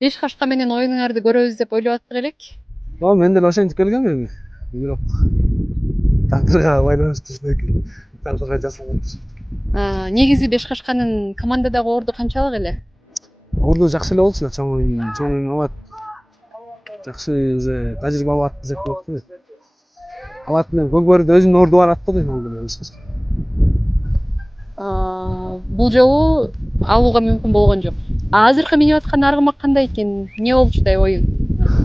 Беш кашка менен оюнуңарды көрөбүз деп ойлоп аттык элек. Мен деле ошентип келгем эми. Бирок тагдырга байланыштуу экен. Тагдырга жасалган. Негизи беш кашканын командадагы орду канчалык эле? Орду жакшы эле болчу, чоң ойун алат. Жакшы уже тажрыйба алып атты деп коет. Алат менен Көгбөрүдө өзүнүн орду бар аттыр эми. Бул жолу алууга мүмкүн болгон жок. Азыркы минип аткан аргымак кандай экен? Эмне болчудай оюн?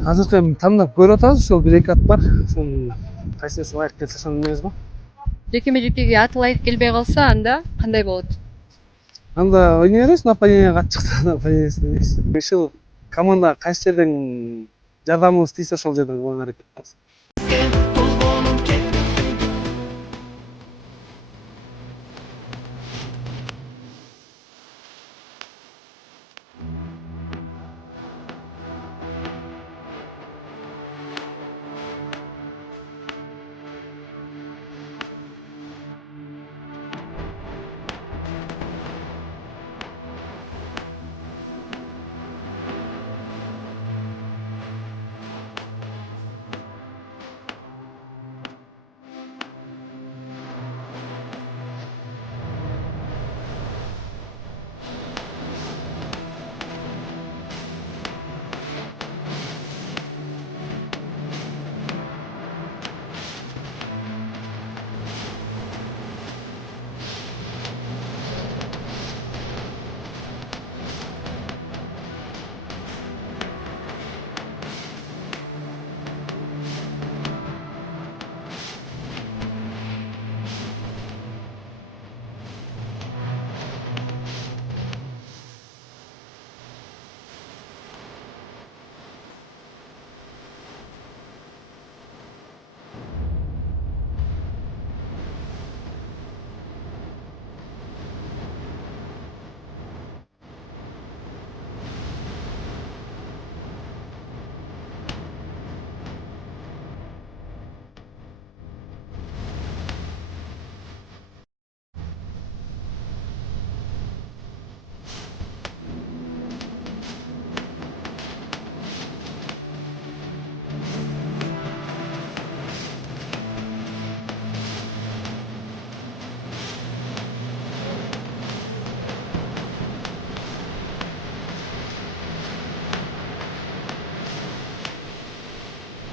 Азыркы эми тандап көрүп атабыз, ошол 1-2 ат бар. Ошонун кайсысы ылайык келсе ошону эмес го. Жекеме жекеге ат ылайык келбей калса, анда кандай болот? Анда ойнай беребиз, нападениеге кат чыкса, нападениесине. Ушул команда кайсы жерден жардамыбыз тийсе ошол жерден кылган аракет кылабыз.